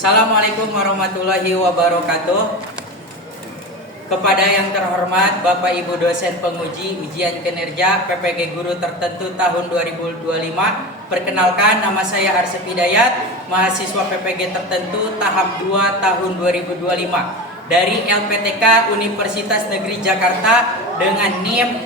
Assalamualaikum warahmatullahi wabarakatuh. Kepada yang terhormat Bapak Ibu dosen penguji ujian kinerja PPG Guru Tertentu tahun 2025, perkenalkan nama saya Arsep Hidayat, mahasiswa PPG Tertentu tahap 2 tahun 2025 dari LPTK Universitas Negeri Jakarta dengan NIM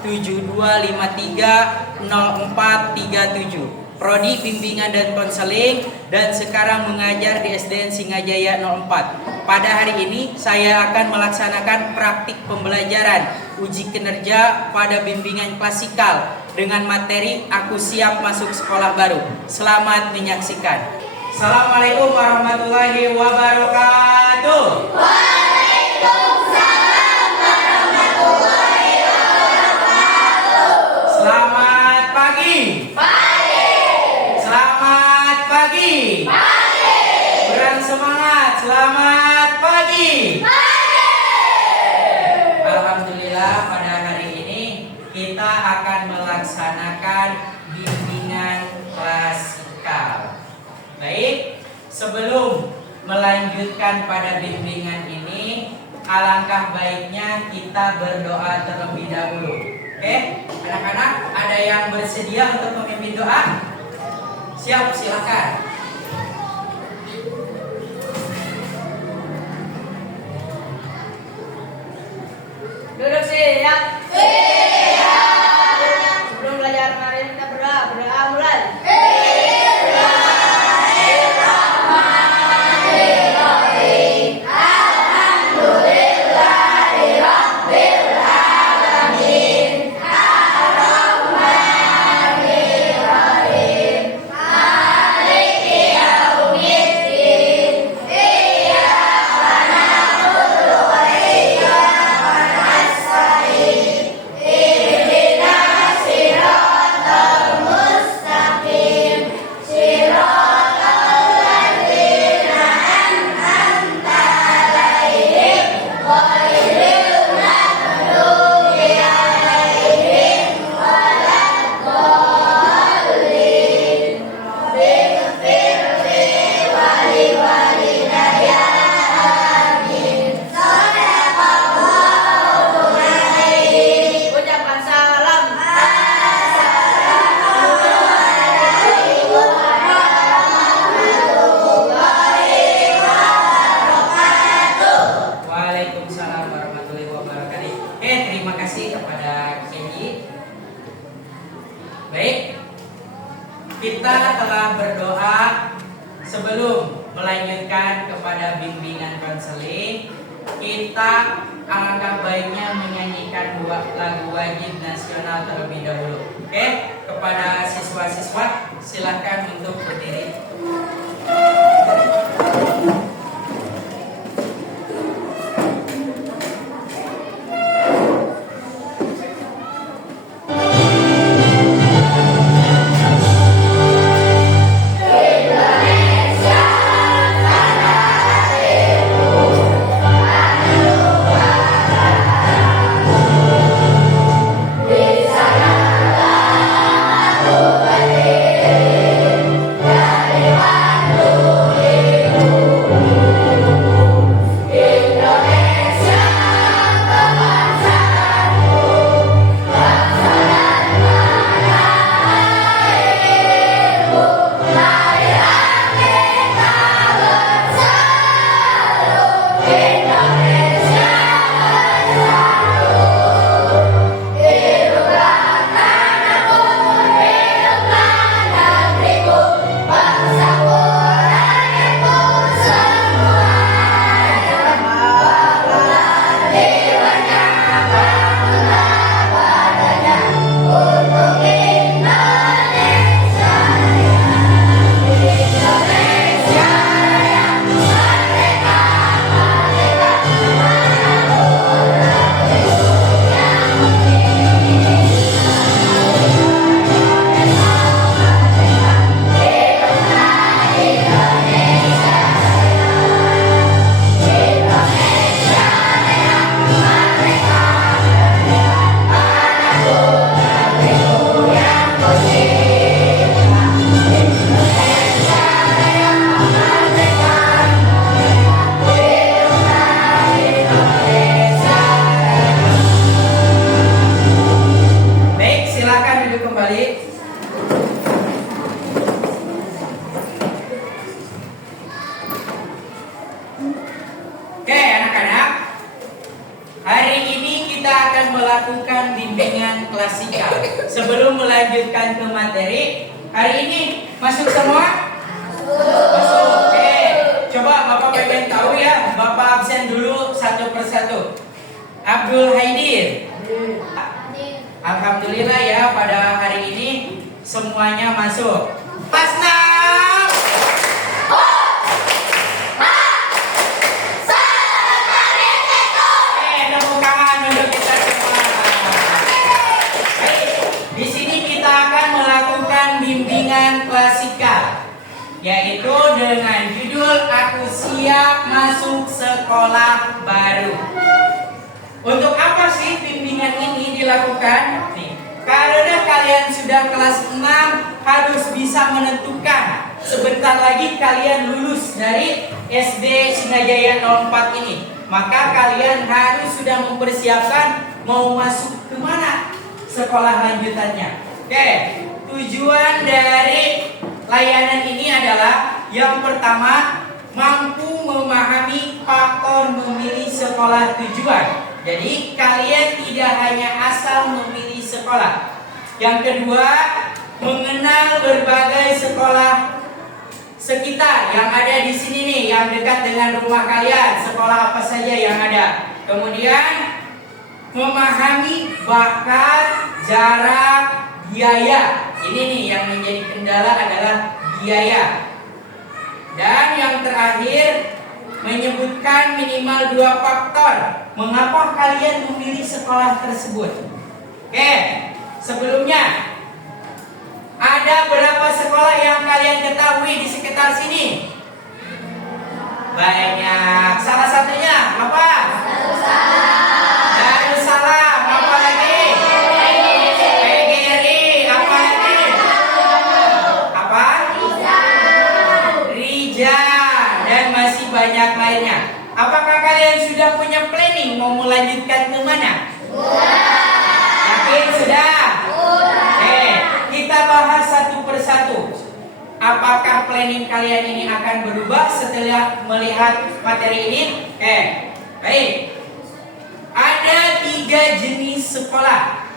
201672530437. Prodi Bimbingan dan Konseling, dan sekarang mengajar di SDN Singajaya 04. Pada hari ini saya akan melaksanakan praktik pembelajaran uji kinerja pada bimbingan klasikal dengan materi Aku Siap Masuk Sekolah Baru. Selamat menyaksikan. Assalamualaikum warahmatullahi wabarakatuh. Waalaikumsalam warahmatullahi wabarakatuh. Selamat pagi. Selamat pagi. Kurang semangat. Selamat pagi. Alhamdulillah, pada hari ini kita akan melaksanakan bimbingan klasikal. Baik, sebelum melanjutkan pada bimbingan ini, alangkah baiknya kita berdoa terlebih dahulu. Oke, anak-anak, ada yang bersedia untuk memimpin doa? Siap, silakan. Duduk siap. Sebelum belajar kemarin kita berdoa mulai. Kita telah berdoa sebelum melanjutkan kepada bimbingan konseling. Kita alangkah baiknya menyanyikan lagu wajib nasional terlebih dahulu. Oke, kepada siswa-siswa silakan untuk berdiri. Dari melakukan bimbingan klasikal. Sebelum melanjutkan ke materi, hari ini masuk semua? Masuk. Oke. Coba Bapak pengen tahu ya, Bapak absen dulu satu persatu. Abdul Haidir. Alhamdulillah ya, pada hari ini semuanya masuk. Pas 6. Tepuk tangan untuk kita semua. Baik, di sini kita akan melakukan bimbingan klasikal, yaitu dengan judul Aku Siap Masuk Sekolah Baru. Untuk apa sih bimbingan ini dilakukan? Nih, karena kalian sudah kelas 6 harus bisa menentukan sebentar lagi kalian lulus dari SD Singajaya 04 ini. Maka kalian harus sudah mempersiapkan mau masuk ke mana sekolah lanjutannya. Oke, tujuan dari layanan ini adalah yang pertama, mampu memahami faktor memilih sekolah tujuan. Jadi kalian tidak hanya asal memilih sekolah. Yang kedua, mengenal berbagai sekolah sekitar yang ada di sini nih, yang dekat dengan rumah kalian, sekolah apa saja yang ada. Kemudian memahami bakat, jarak, biaya. Ini nih yang menjadi kendala adalah biaya. Dan yang terakhir, menyebutkan minimal 2 faktor mengapa kalian memilih sekolah tersebut. Oke, sebelumnya ada berapa sekolah yang kalian ketahui di sekitar sini? Banyak. Salah satunya apa? Darussalam. Apa lagi? PGRI. Apa lagi? Apa? Rijan. Dan masih banyak lainnya. Apakah kalian sudah punya planning mau melanjutkan ke mana? Yakin sudah? Kita bahas satu persatu. Apakah planning kalian ini akan berubah setelah melihat materi ini? Baik. Ada 3 jenis sekolah.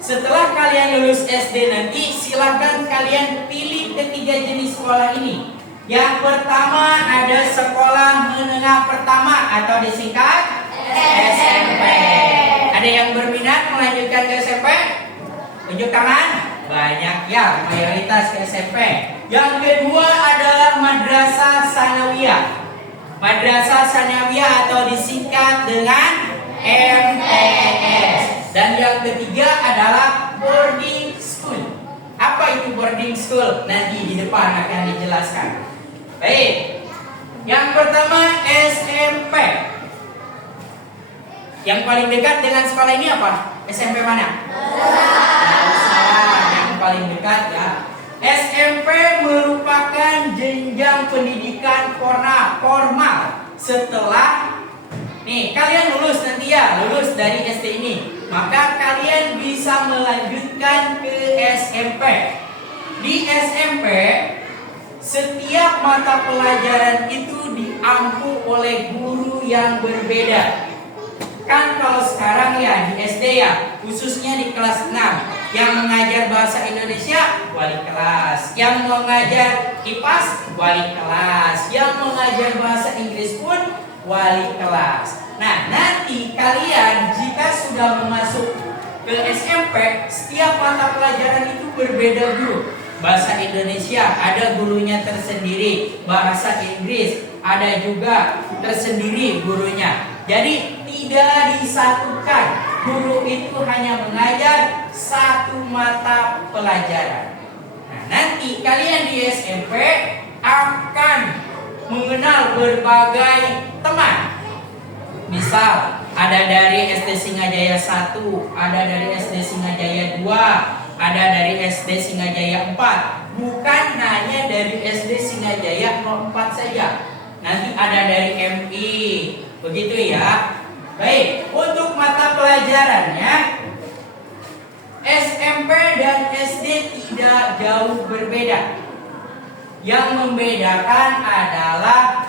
Setelah kalian lulus SD nanti, silakan kalian pilih ketiga jenis sekolah ini. Yang pertama ada sekolah menengah pertama atau disingkat SMP. Ada yang berminat melanjutkan ke SMP? Tunjuk tangan. Banyak ya, mayoritas ke SMP. Yang kedua adalah Madrasah Tsanawiyah. Madrasah Tsanawiyah atau disingkat dengan MTS. Dan yang ketiga adalah boarding school. Apa itu boarding school? Nanti di depan akan dijelaskan. Baik. Yang pertama SMP. Yang paling dekat dengan sekolah ini apa? SMP mana? Yang paling dekat ya. SMP merupakan jenjang pendidikan formal setelah kalian lulus nanti ya, lulus dari SD ini, maka kalian bisa melanjutkan ke SMP. Di SMP setiap mata pelajaran itu diampu oleh guru yang berbeda. Kan kalau sekarang ya di SD ya, khususnya di kelas 6, yang mengajar bahasa Indonesia wali kelas, yang mengajar IPAS wali kelas, yang mengajar bahasa Inggris pun wali kelas. Nah, nanti kalian jika sudah masuk ke SMP, setiap mata pelajaran itu berbeda guru. Bahasa Indonesia ada gurunya tersendiri, bahasa Inggris ada juga tersendiri gurunya. Jadi tidak disatukan. Guru itu hanya mengajar satu mata pelajaran. Nah, nanti kalian di SMP akan mengenal berbagai teman. Misal ada dari SD Singajaya 1, ada dari SD Singajaya 2, ada dari SD Singajaya 4. Bukan hanya dari SD Singajaya 04 saja. Nanti ada dari MI. Begitu ya. Baik, untuk mata pelajarannya SMP dan SD tidak jauh berbeda. Yang membedakan adalah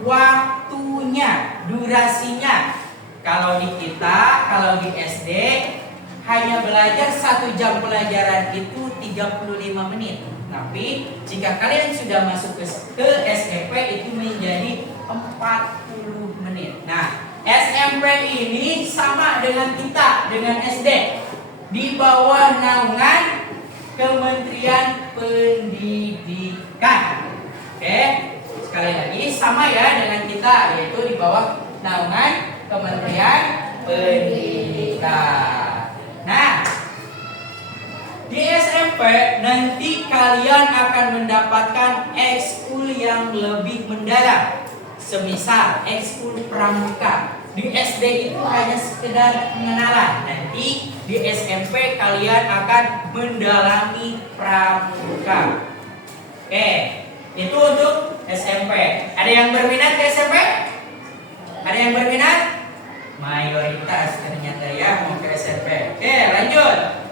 waktunya, durasinya. Kalau di kita, kalau di SD hanya belajar 1 jam pelajaran itu 35 menit. Tapi jika kalian sudah masuk ke SMP itu menjadi 40 menit. Nah, SMP ini sama dengan kita, dengan SD, di bawah naungan Kementerian Pendidikan. Oke, sekali lagi sama ya dengan kita, yaitu di bawah naungan Kementerian Pendidikan. Nah, di SMP nanti kalian akan mendapatkan ekskul yang lebih mendalam. Semisal ekskul pramuka. Di SD itu hanya sekedar pengenalan. Nanti di SMP kalian akan mendalami pramuka. Oke, itu untuk SMP. Ada yang berminat ke SMP? Ada yang berminat? Mayoritas ternyata ya mau ke SMP. Oke, lanjut.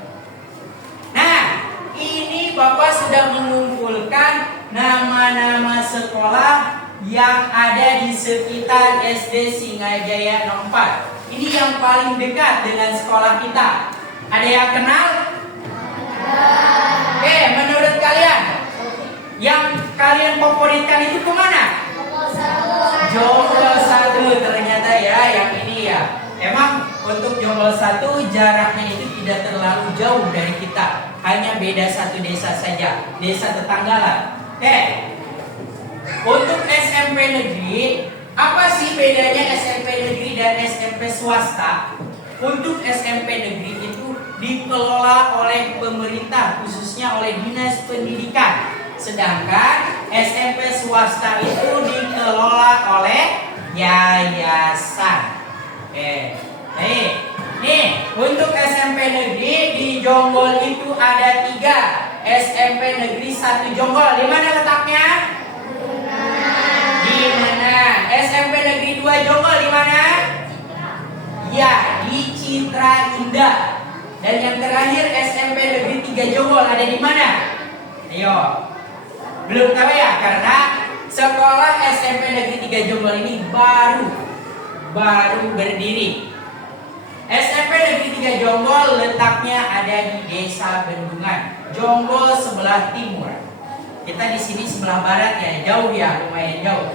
Nah, ini Bapak sudah mengumpulkan nama-nama sekolah yang ada di sekitar SD Singajaya 04. Ini yang paling dekat dengan sekolah kita. Ada yang kenal? Oke, menurut kalian yang kalian favoritkan itu kemana? Jonggol 1 ternyata ya, yang ini ya. Emang untuk Jonggol 1 jaraknya itu tidak terlalu jauh dari kita. Hanya beda 1 desa saja, desa tetangga lah. Oke. Untuk SMP negeri, apa sih bedanya SMP negeri dan SMP swasta? Untuk SMP negeri itu dikelola oleh pemerintah, khususnya oleh Dinas Pendidikan. Sedangkan SMP swasta itu dikelola oleh yayasan. Oke. Nih, untuk SMP negeri di Jonggol itu ada 3. SMP negeri 1 Jonggol. Di mana letaknya? Di mana? SMP negeri 2 Jonggol di mana? Ya, di Citra Indah. Dan yang terakhir SMP negeri 3 Jonggol ada di mana? Ayo. Belum tahu ya, karena sekolah SMP negeri 3 Jonggol ini baru berdiri. SMP negeri 3 Jonggol letaknya ada di Desa Bendungan, Jonggol sebelah timur. Kita di sini sebelah barat ya, jauh ya, lumayan jauh.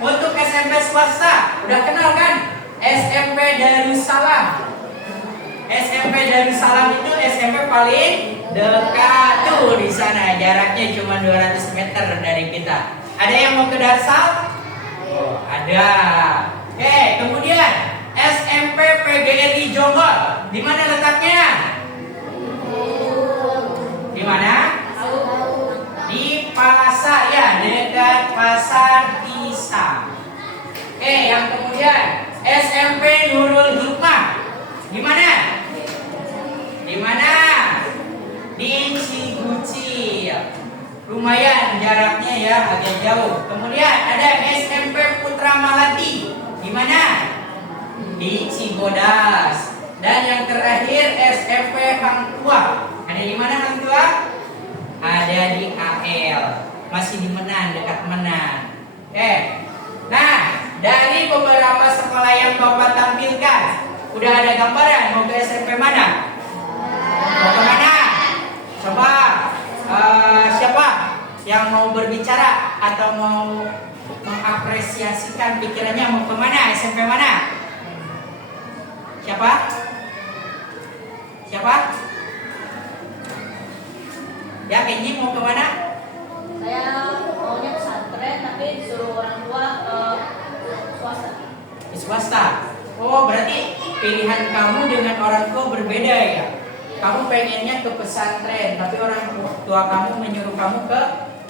Untuk SMP swasta, udah kenal kan? SMP Darussalam. SMP Darussalam itu SMP paling dekat tuh di sana, jaraknya cuma 200 meter dari kita. Ada yang mau ke Darsal? Oh, ada. Kemudian SMP PGRI Jonggol, di mana letaknya? Di mana? Di pasar ya, dekat pasar Pisang. Yang kemudian SMP Nurul Hikmah, di mana? Di mana? Di Ciguci. Lumayan jaraknya ya, agak jauh. Kemudian ada SMP Putra Malati, di mana? Di Cibodas. Dan yang terakhir SMP Hang Tuah. Ada di mana Hang Tuah? Ada di AL. Masih di Menan, dekat Menan. Nah, dari beberapa sekolah yang Bapak tampilkan, udah ada gambaran mau ke SMP mana? Mau ke mana? Coba siapa yang mau berbicara atau mau mengapresiasikan pikirannya mau ke mana? SMP mana? Siapa? Ya, kayaknya mau ke mana? Saya maunya pesantren tapi disuruh orang tua swasta. Di swasta. Oh, berarti pilihan kamu dengan orang tua berbeda ya? Kamu pengennya ke pesantren, tapi orang tua kamu menyuruh kamu ke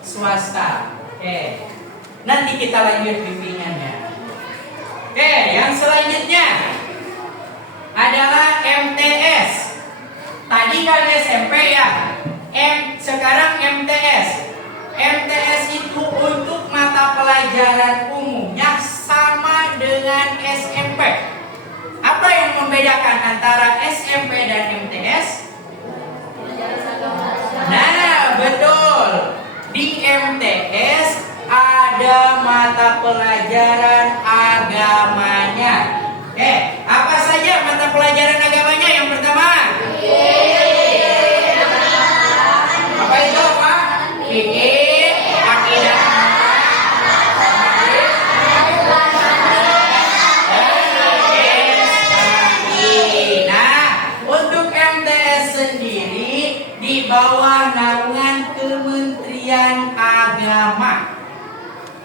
swasta. Nanti kita lanjut bimbingannya. Yang selanjutnya adalah MTS. Tadi kan SMP ya. Sekarang MTS. MTS itu untuk mata pelajaran umumnya sama dengan SMP. Apa yang membedakan antara SMP dan MTS? Nah, betul. Di MTS ada mata pelajaran agamanya. Apa saja mata pelajaran pelajaran agamanya yang pertama. Apa itu Pak? Fikih, akidah. Nah, untuk MTS sendiri di bawah naungan Kementerian Agama.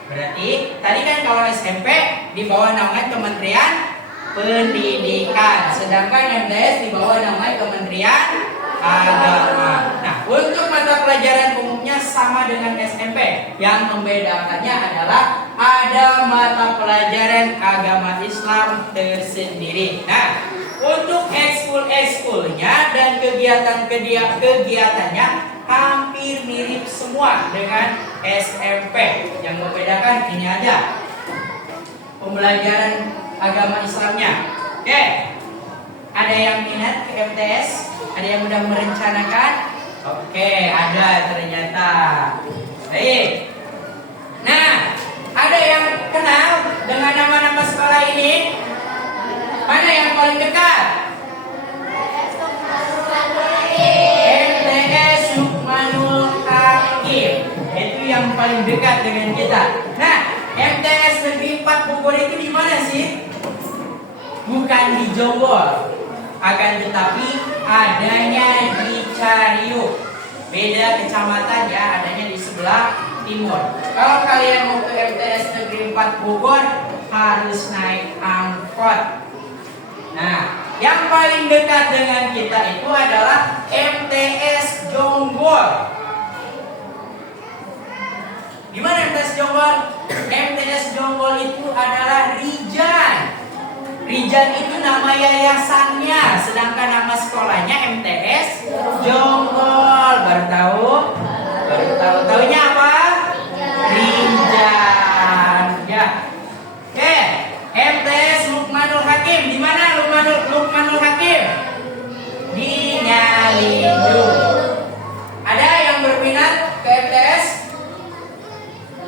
Berarti tadi kan kalau SMP di bawah naungan Kementerian Pendidikan, sedangkan MTS di bawah naungan Kementerian Agama. Nah, untuk mata pelajaran umumnya sama dengan SMP. Yang membedakannya adalah ada mata pelajaran agama Islam tersendiri. Nah, untuk ekskul-ekskulnya dan kegiatannya hampir mirip semua dengan SMP. Yang membedakan ini aja, pembelajaran agama Islamnya. Oke, ada yang minat ke MTS? Ada yang udah merencanakan? Oke, ada ternyata. Baik. Nah, ada yang kenal dengan nama-nama sekolah ini? Mana yang paling dekat? MTS Lukmanul Hakim. Itu yang paling dekat dengan kita. Nah, MTS Negeri 4 Bogor itu di mana sih? Bukan di Jonggol, akan tetapi adanya di Cariuk. Beda kecamatan ya, adanya di sebelah timur. Kalau kalian mau ke MTS Negeri 4 Bogor harus naik angkot. Nah, yang paling dekat dengan kita itu adalah MTS Jonggol. Gimana MTS Jonggol? MTS Jonggol itu adalah Rijan. Rijan itu nama yayasannya, sedangkan nama sekolahnya MTS Jonggol. Baru tahu? Baru tahu. Taunya apa? Rijan. Ya. Oke, MTS Lukmanul Hakim. Di mana Lukmanul Hakim? Di Ngalidu. Ada yang berminat ke MTS?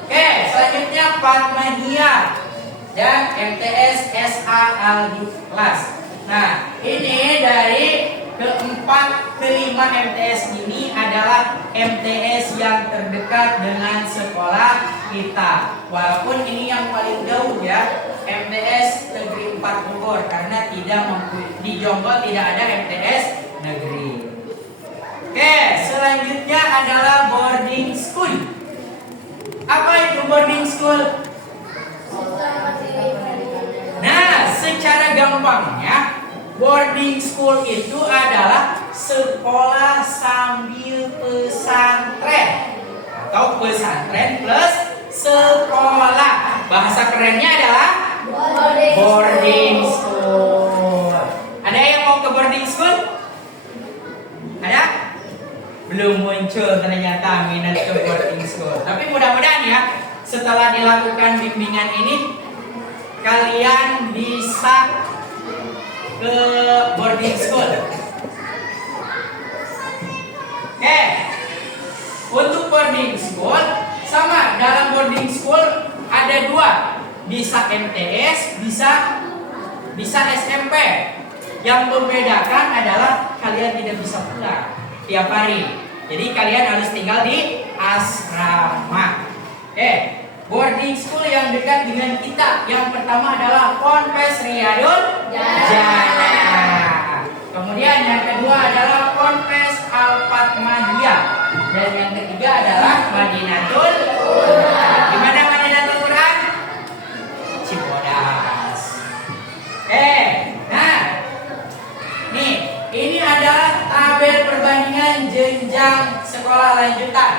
Oke, selanjutnya Fatmahiyah dan MTS SA Al-Ikhlas. Nah, ini dari keempat kelima MTS ini adalah MTS yang terdekat dengan sekolah kita. Walaupun ini yang paling jauh ya, MTS Negeri 4 Bogor, karena di Jonggol tidak ada MTS negeri. Oke, selanjutnya adalah boarding school. Apa itu boarding school? Nah, secara gampangnya boarding school itu adalah sekolah sambil pesantren atau pesantren plus sekolah. Bahasa kerennya adalah boarding school. Ada yang mau ke boarding school? Ada? Belum muncul ternyata minat ke boarding school. Tapi mudah-mudahan ya, setelah dilakukan bimbingan ini kalian bisa ke boarding school. Oke, untuk boarding school sama, dalam boarding school ada dua, bisa MTS, bisa SMP. Yang membedakan adalah kalian tidak bisa pulang tiap hari. Jadi kalian harus tinggal di asrama. Oke, boarding school yang dekat dengan kita, yang pertama adalah Ponpes Riyadul Jannah. Kemudian yang kedua adalah Ponpes Al-Fatmahiyah. Dan yang ketiga adalah Madinatul Quran. Di mana Madinatul Quran? Cibodas. Nah, nih, ini adalah tabel perbandingan jenjang sekolah lanjutan.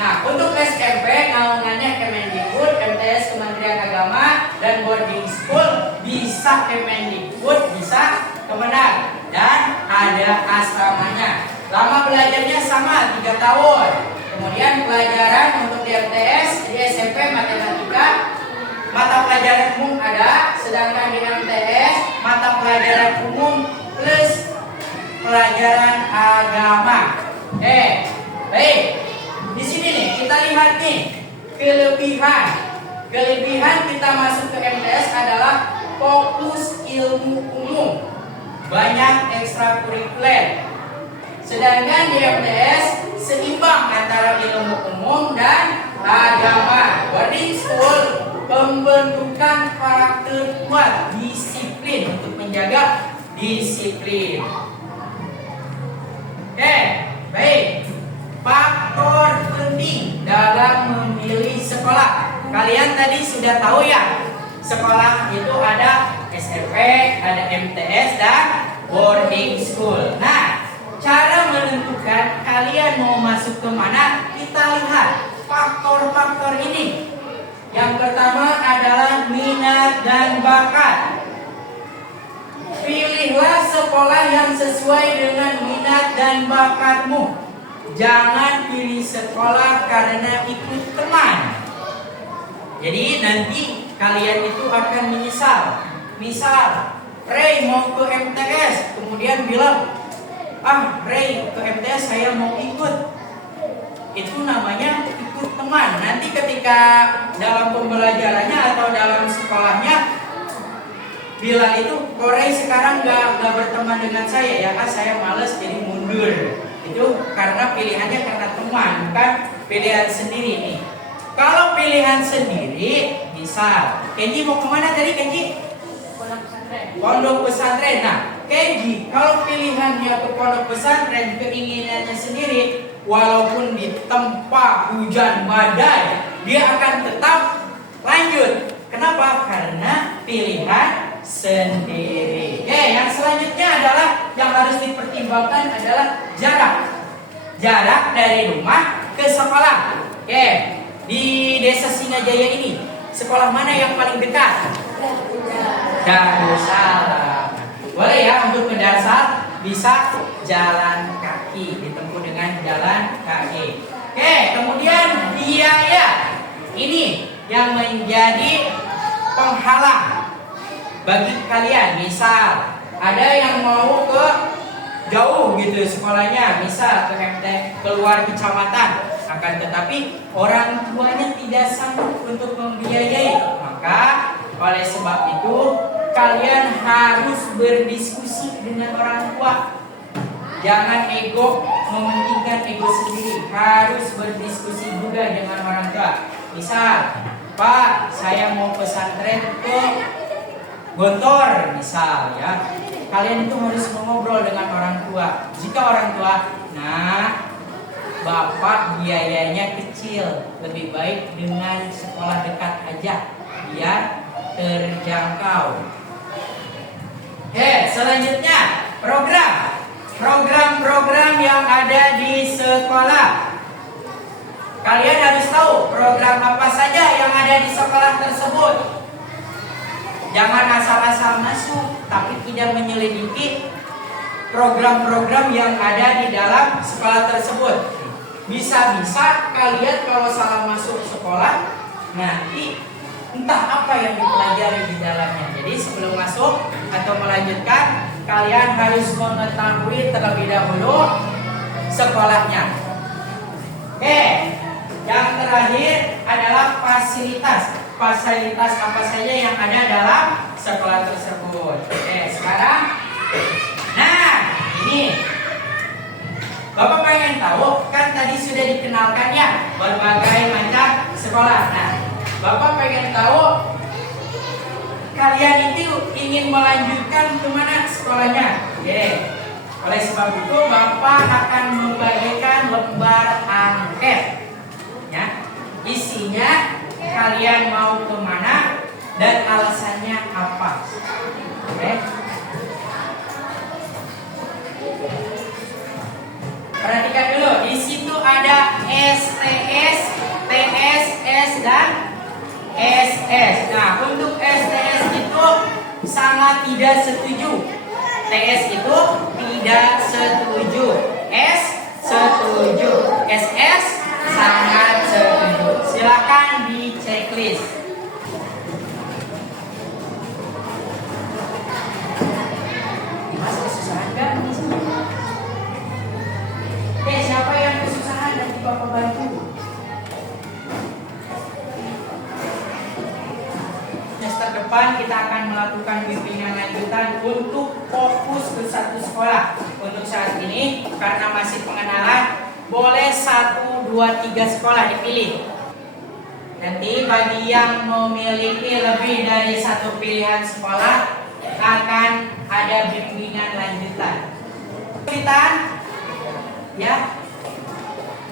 Nah, untuk SMP naungannya Kemendikbud, MTS Kementerian Agama, dan boarding school bisa Kemendikbud, bisa Kemenag, dan ada asramanya. Lama belajarnya sama 3 tahun. Kemudian pelajaran untuk di MTS, di SMP matematika, mata pelajaran umum ada, sedangkan di MTS mata pelajaran umum plus pelajaran agama. Baik. Di sini nih kita lihat nih kelebihan. Kelebihan kita masuk ke MTS adalah fokus ilmu umum. banyak ekstrakurikuler. Sedangkan di MTS seimbang antara ilmu umum dan agama. Boarding school pembentukan karakter kuat, disiplin untuk menjaga disiplin. Oke, baik. Faktor penting dalam memilih sekolah. Kalian tadi sudah tahu ya, sekolah itu ada SMP, ada MTS dan boarding school. Nah, cara menentukan kalian mau masuk ke mana, kita lihat faktor-faktor ini. Yang pertama adalah minat dan bakat. Pilihlah sekolah yang sesuai dengan minat dan bakatmu. Jangan pilih sekolah karena ikut teman. Jadi nanti kalian itu akan menyesal. Misal, Ray mau ke MTS, kemudian bilang, Ray ke MTS saya mau ikut. Itu namanya ikut teman. Nanti ketika dalam pembelajarannya atau dalam sekolahnya bilang itu, Ray sekarang gak berteman dengan saya ya, saya males jadi mundur. Itu karena pilihannya karena teman, bukan pilihan sendiri nih. Kalau pilihan sendiri, misal Kenji mau kemana tadi Kenji? Pondok pesantren. Nah, Kenji kalau pilihannya ke pondok pesantren, keinginannya sendiri, walaupun ditempa hujan badai, dia akan tetap lanjut. Kenapa? Karena pilihan sendiri. Yang selanjutnya adalah yang harus dipertimbangkan adalah jarak dari rumah ke sekolah. Di Desa Singajaya ini sekolah mana yang paling dekat? Darussalam. Boleh ya untuk ke Darussalam bisa jalan kaki, ditempuh dengan jalan kaki. Kemudian biaya ini yang menjadi penghalang bagi kalian. Misal ada yang mau ke jauh gitu sekolahnya, misal ke MT keluar kecamatan, akan tetapi orang tuanya tidak sanggup untuk membiayai, maka oleh sebab itu kalian harus berdiskusi dengan orang tua. Jangan ego, mementingkan ego sendiri, harus berdiskusi juga dengan orang tua. Misal, Pak, saya mau pesantren ke Gontor, misal ya. Kalian itu harus mengobrol dengan orang tua. Jika orang tua, Bapak biayanya kecil, lebih baik dengan sekolah dekat aja biar terjangkau. Selanjutnya program yang ada di sekolah. Kalian harus tahu program apa saja yang ada di sekolah tersebut. Jangan asal-asal masuk tapi tidak menyelidiki program-program yang ada di dalam sekolah tersebut. Bisa-bisa kalian kalau salah masuk sekolah, nanti entah apa yang dipelajari di dalamnya. Jadi sebelum masuk atau melanjutkan, kalian harus mengetahui terlebih dahulu sekolahnya. Yang terakhir adalah fasilitas. Fasilitas apa saja yang ada dalam sekolah tersebut. Sekarang, ini Bapak pengen tahu, kan tadi sudah dikenalkan ya berbagai macam sekolah. Bapak pengen tahu kalian itu ingin melanjutkan kemana sekolahnya. Oleh sebab itu Bapak akan membagikan lembar angket. Isinya kalian mau kemana dan alasannya apa. Perhatikan dulu, di situ ada STS, TSS dan SS. Untuk STS itu sangat tidak setuju. TS itu tidak setuju. S setuju. SS sangat setuju. Silakan di checklist. Masih kesusahan kan di sini? Siapa yang kesusahan dan Bapak bantu? Semester depan kita akan melakukan bimbingan lanjutan untuk fokus ke satu sekolah. Untuk saat ini karena masih pengenalan, boleh 1, 2, 3 sekolah dipilih. Nanti bagi yang memiliki lebih dari satu pilihan sekolah akan ada bimbingan lanjutan. Kesulitan? Ya.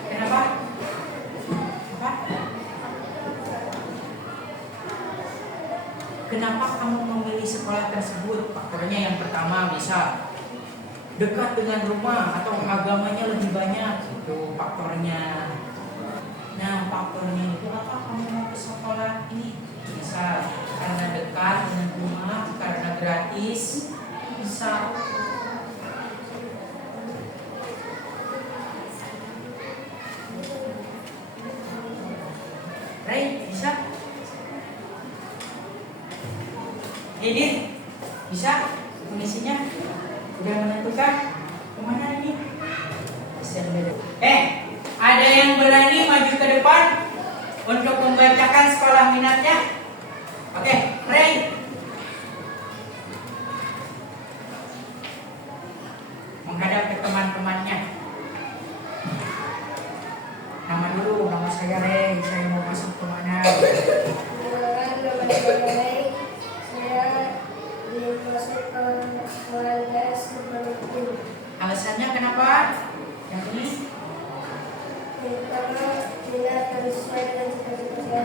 Kenapa? Apa? Kenapa kamu memilih sekolah tersebut? Faktornya yang pertama bisa dekat dengan rumah atau agamanya lebih banyak, itu faktornya. Nah, faktornya itu apa kamu mau ke sekolah ini? Bisa karena dekat dengan rumah, karena gratis, bisa. Ray, bisa? Ini bisa? Kondisinya udah menentukan kemana ini? Ada yang berani maju ke depan untuk membacakan sekolah minatnya? Oke, Ray. Menghadap ke teman-temannya. Nama dulu, nama saya Ray. Saya mau masuk kemana? Alasannya kenapa? Yang ini? Pertama, tidak sesuai dengan cita-cita.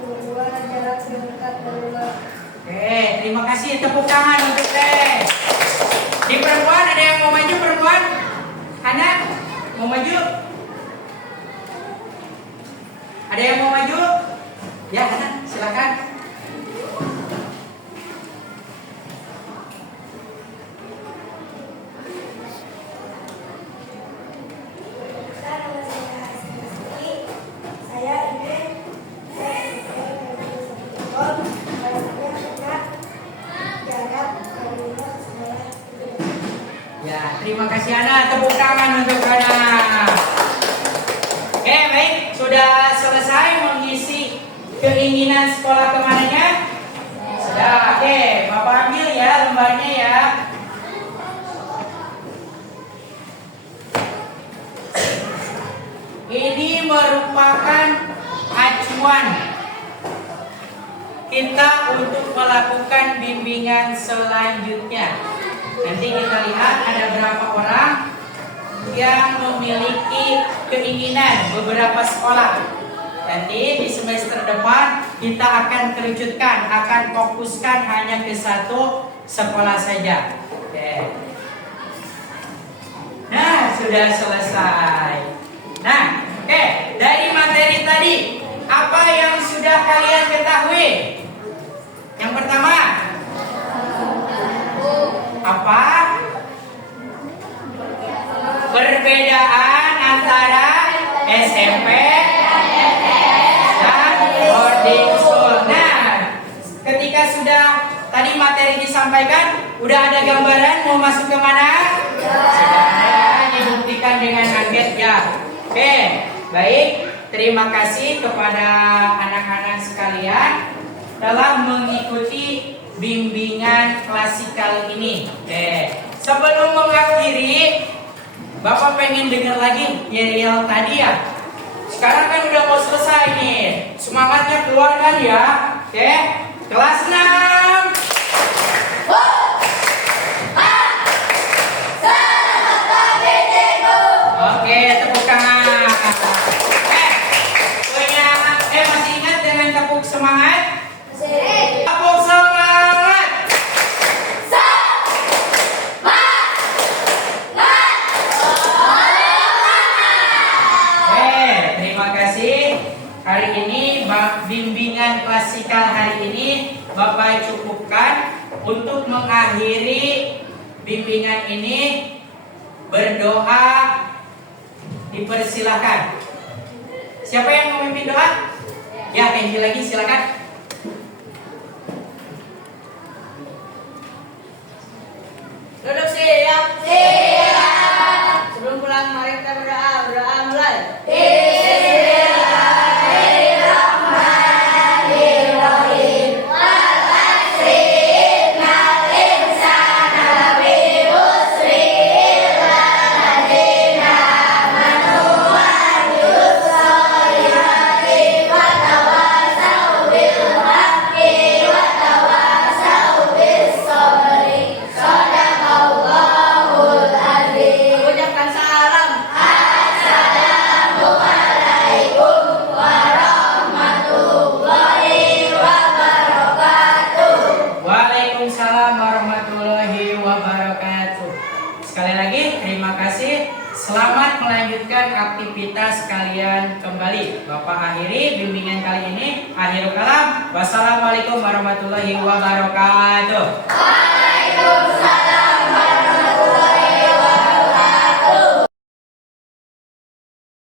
Kedua, jarak dekat dari rumah. Oke, terima kasih. Tepuk tangan untuk Ray. Di perempuan ada yang mau maju perempuan? Hana, mau maju? Ada yang mau maju? Ya, Hana, silakan. Ya, terima kasih Ana. Tepuk tangan untuk Ana. Oke, baik. Sudah selesai mengisi keinginan sekolah kemananya? Sudah. Oke, Bapak ambil ya lembarnya ya. Ini merupakan acuan kita untuk melakukan bimbingan selanjutnya. Nanti kita lihat ada berapa orang yang memiliki keinginan beberapa sekolah. Nanti di semester depan kita akan kerucutkan, akan fokuskan hanya ke satu sekolah saja. Oke. Nah, sudah selesai. Nah, oke, dari materi tadi apa yang sudah kalian ketahui? Yang pertama, apa? Perbedaan antara SMP dan boarding school. Nah, ketika sudah tadi materi disampaikan, udah ada gambaran mau masuk ke mana? Sudah dibuktikan dengan angket ya. Oke, baik. Terima kasih kepada anak-anak sekalian telah mengikuti bimbingan klasikal ini. Sebelum mengakhiri, Bapak pengen dengar lagi yel-yel tadi ya. Sekarang kan udah mau selesai nih. Semangatnya keluarkan ya. Oke, kelas 6. Oke, tepuk tangan. Masih ingat dengan tepuk semangat? Tepuk semangat. Terima kasih. Hari ini bimbingan klasikal hari ini Bapak cukupkan. Untuk mengakhiri bimbingan ini, berdoa dipersilakan. Siapa yang mau memimpin doa? Ya, Kenji lagi, silakan. Duduk siap. Siap. Sebelum pulang mari kita berdoa. Berdoa mulai. Bismillahirrahmanirrahim. Sekali lagi terima kasih. Selamat melanjutkan aktivitas kalian kembali. Bapak akhiri bimbingan kali ini. Akhirul kalam. Wassalamualaikum warahmatullahi wabarakatuh.